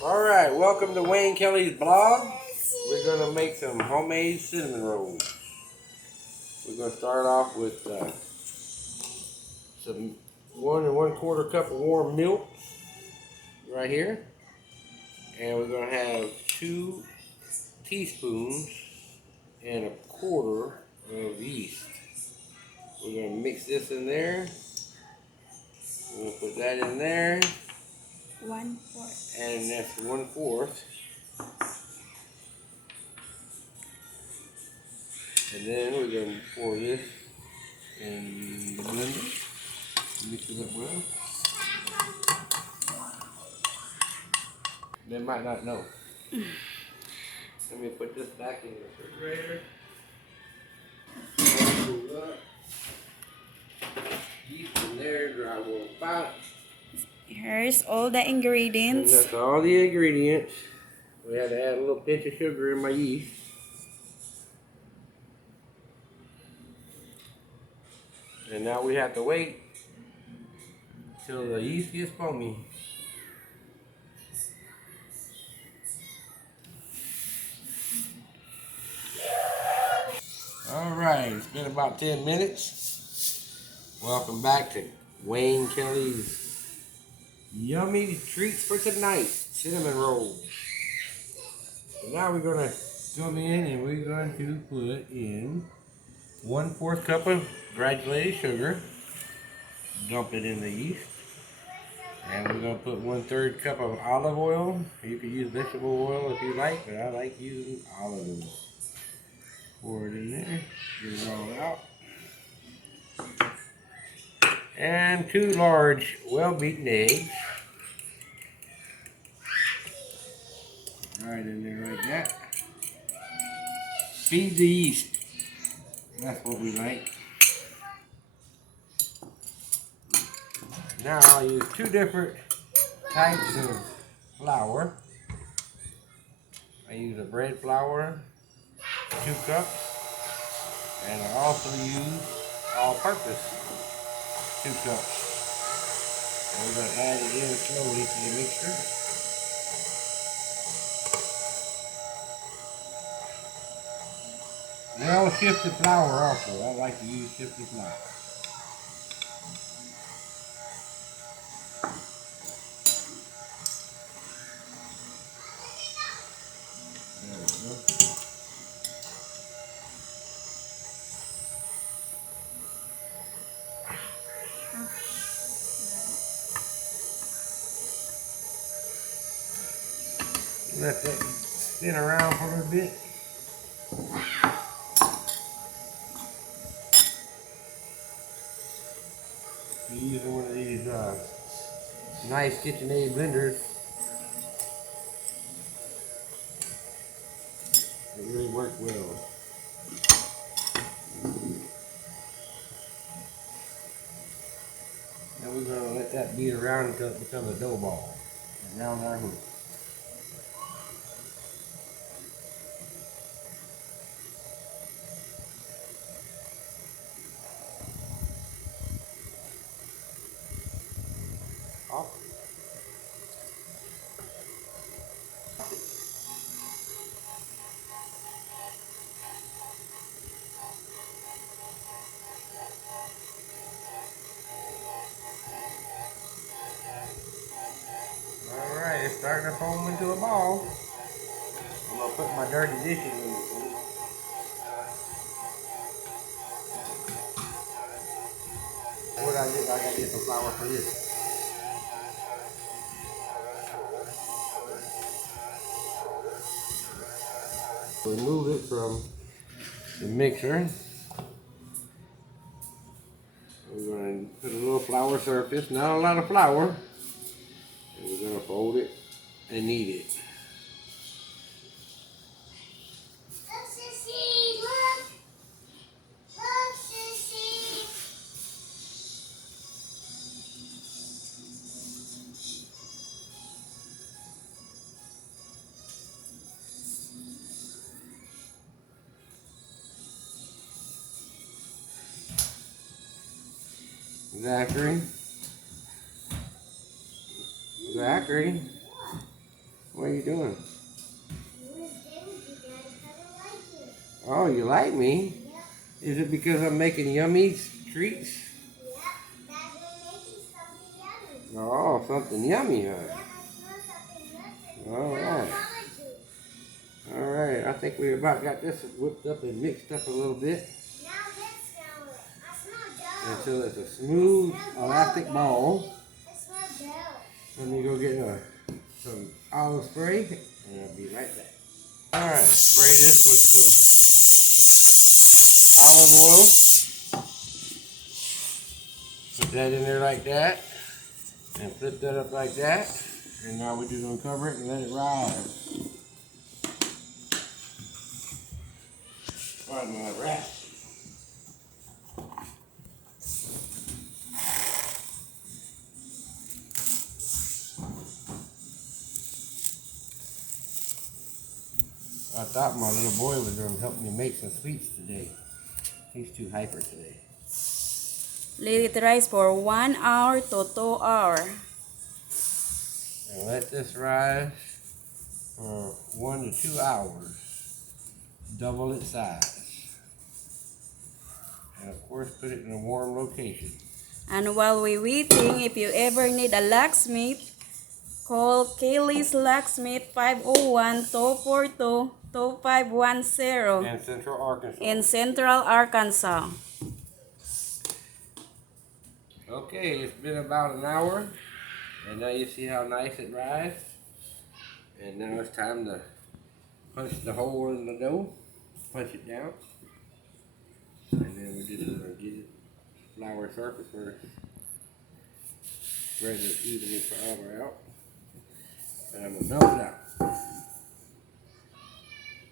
Alright, welcome to Wayne Kelly's blog. We're going to make some homemade cinnamon rolls. We're going to start off with some 1 1/4 cup of warm milk right here. And we're going to have 2 teaspoons and 1/4 of yeast. We're going to mix this in there. We're going to put that in there. 1/4. And that's 1/4. And then we're going to pour this in the blender. Mix it up well. They might not know. Let me put this back in the refrigerator. Yeast in there, dry warm pot. Here's all the And ingredients. that's all the ingredients. We had to add a little pinch of sugar in my yeast. And now we have to wait till the yeast gets foamy. Alright, it's been about 10 minutes. Welcome back to Wayne Kelly's yummy treats for tonight, cinnamon rolls. So now we're going to come in and we're going to put in 1/4 cup of granulated sugar. Dump it in the yeast. And we're going to put 1/3 cup of olive oil. You can use vegetable oil if you like, but I like using olive oil. Pour it in there, get it all out. And 2 large, well-beaten eggs. Right in there like that. Feed the yeast. That's what we like. Now I'll use 2 different types of flour. I use a bread flour, 2 cups, and I also use all-purpose, 2 cups. And we're going to add it in slowly to the mixture. Now shifted flour also. I like to use shifted flour. There we go. Let that spin around for a little bit. You're using one of these nice KitchenAid blenders. It really works well. Now we're going to let that beat around until it becomes a dough ball. Around our hoop. Off. Alright, it's starting to foam into a ball. I'm going to put my dirty dishes in it. What I did, I got to get some flour for this. Remove it from the mixer. We're going to put a little flour surface, not a lot of flour. And we're going to fold it and knead it. Zachary. What are you doing? Oh, you like me? Is it because I'm making yummy treats? Oh, something yummy, huh? All right. All right. I think we about got this whipped up and mixed up a little bit until it's a smooth elastic ball. Let me go get some olive spray, and I'll be right back. All right. Spray this with some olive oil. Put that in there like that, and flip that up like that. And now we're just gonna cover it and let it rise. Pardon my rat. I thought my little boy was gonna help me make some sweets today. He's too hyper today. Let it rise for 1 hour to 2 hours. And let this rise for 1 to 2 hours. Double its size. And of course, put it in a warm location. And while we're waiting, if you ever need a locksmith, call Kaylee's Locksmith 501-242-2510 In Central Arkansas. in Central Arkansas. Okay, it's been about an hour. And now you see how nice it rises. And now it's time to punch the hole in the dough. Punch it down. And then we're just going to get it flour surface first. Spread it evenly flour out. And I'm going to melt it out.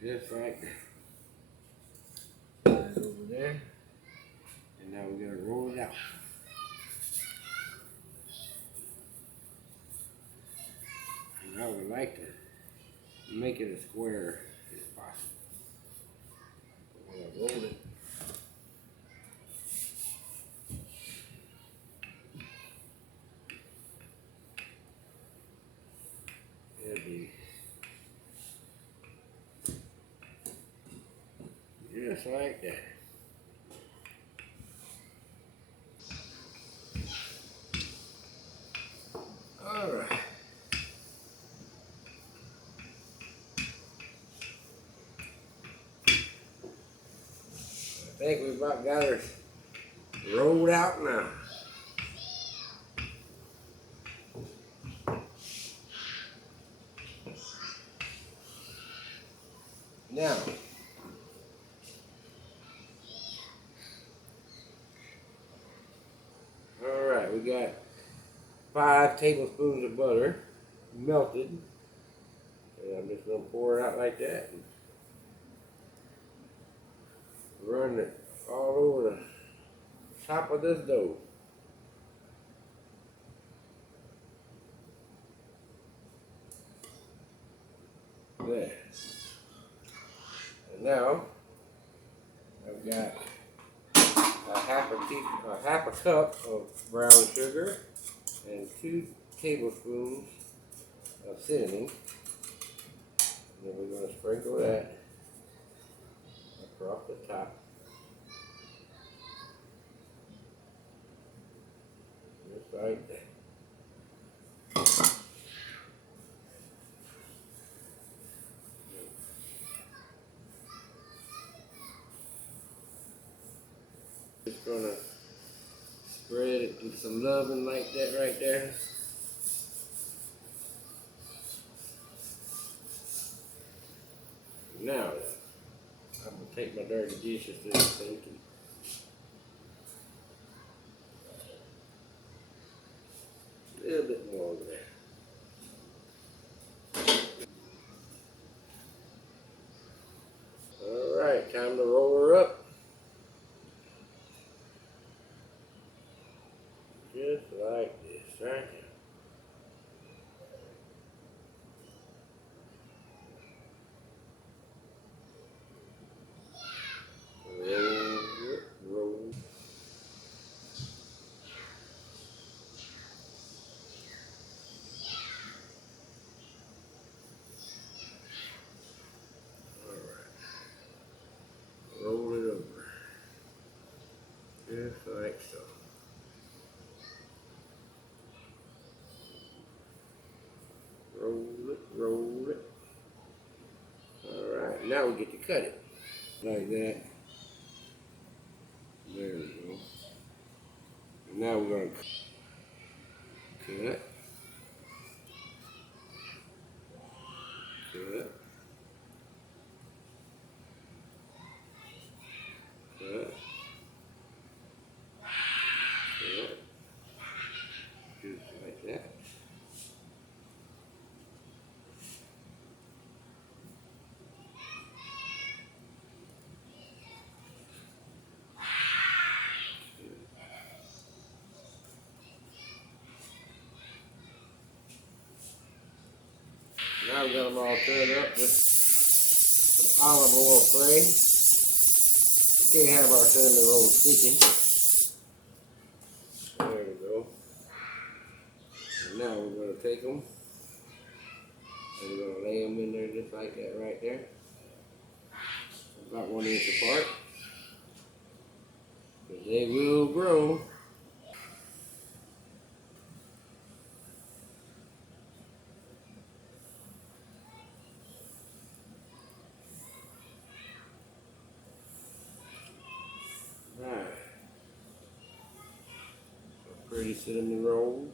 Just like that. Put it over there. And now we're going to roll it out. And I would like to make it as square as possible. But when I roll it, it'll be just like that. All right. I think we about got her rolled out now. Now, all right, we got 5 tablespoons of butter melted. And I'm just gonna pour it out like that and run it all over the top of this dough. There. And now I've got a half a cup of brown sugar and 2 tablespoons of cinnamon. And then we're going to sprinkle that across the top. Just like that. Just gonna spread it with some loving like that right there. Now, I'm gonna take my dirty dishes to the sink and a little bit more over there. All right, time to roll her up. Just like this, right? Roll roll it. Alright, now we get to cut it. Like that. There we go. And now we're going to cut. Cut. Cut. Just like that. Now we got them all cut up with some olive oil spray. We can't have our cinnamon rolls sticking. There we go. And now we're going to take them and we're going to lay them in there just like that right there. About 1 inch apart. Because they will grow. Alright. Pretty cinnamon rolls.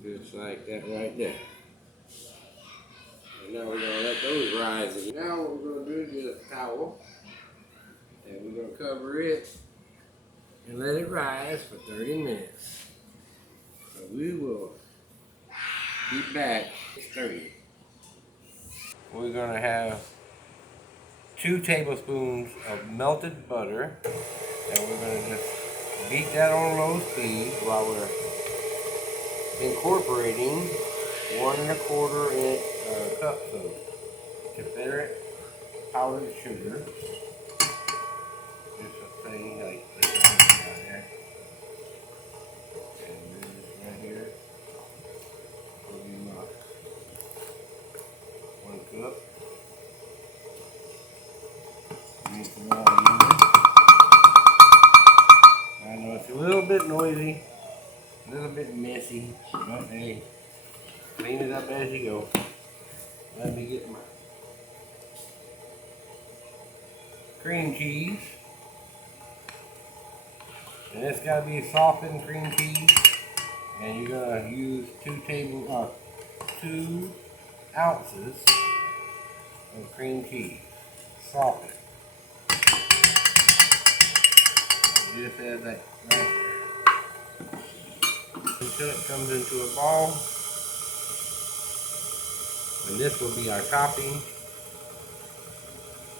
Just like that right there. And now we're going to let those rise. And now what we're going to do is get a towel. And we're going to cover it and let it rise for 30 minutes. So we will be back at 30. We're going to have 2 tablespoons of melted butter. And we're going to just beat that on low speed while we're incorporating 1 1/4 cups of Confederate powdered sugar. Just a thing like this right there. And this right here will be my 1 cup. Mix it all together. I know it's a little bit noisy, a little bit messy, but hey, clean it up as you go. Let me get my cream cheese. And it's got to be softened cream cheese. And you're going to use 2 ounces of cream cheese. Softened. Just as that right there. Until it comes into a ball. And this will be our topping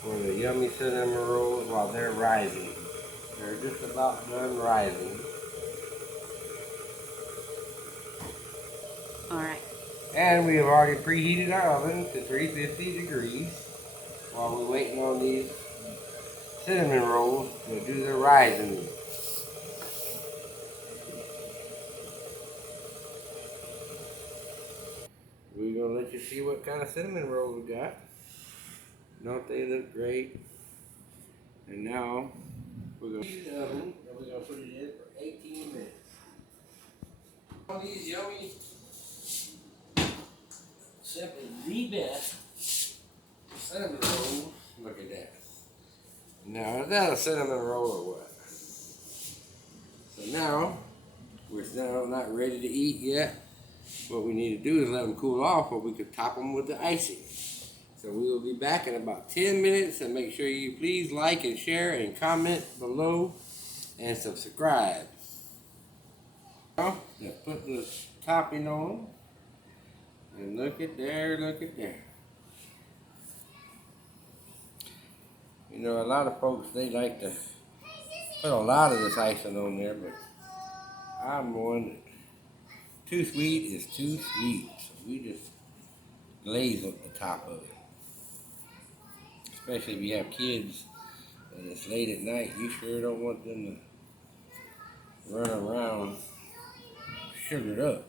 for the yummy cinnamon rolls while they're rising. They're just about done rising. Alright. And we have already preheated our oven to 350 degrees while we're waiting on these cinnamon rolls to do their rising. We're going to let you see what kind of cinnamon roll we got. Don't they look great? And now we're going to heat the oven and we're going to put it in for 18 minutes. All these yummy, simply the best cinnamon rolls. Look at that. Now, is that a cinnamon roll or what? So now, we're still not ready to eat yet. What we need to do is let them cool off or we could top them with the icing. So we will be back in about 10 minutes and make sure you please like and share and comment below and subscribe. Now, let's put the topping on. And look at there, look at there. You know, a lot of folks, they like to put a lot of this icing on there, but I'm one that too sweet is too sweet. So we just glaze up the top of it. Especially if you have kids and it's late at night, you sure don't want them to run around sugared up.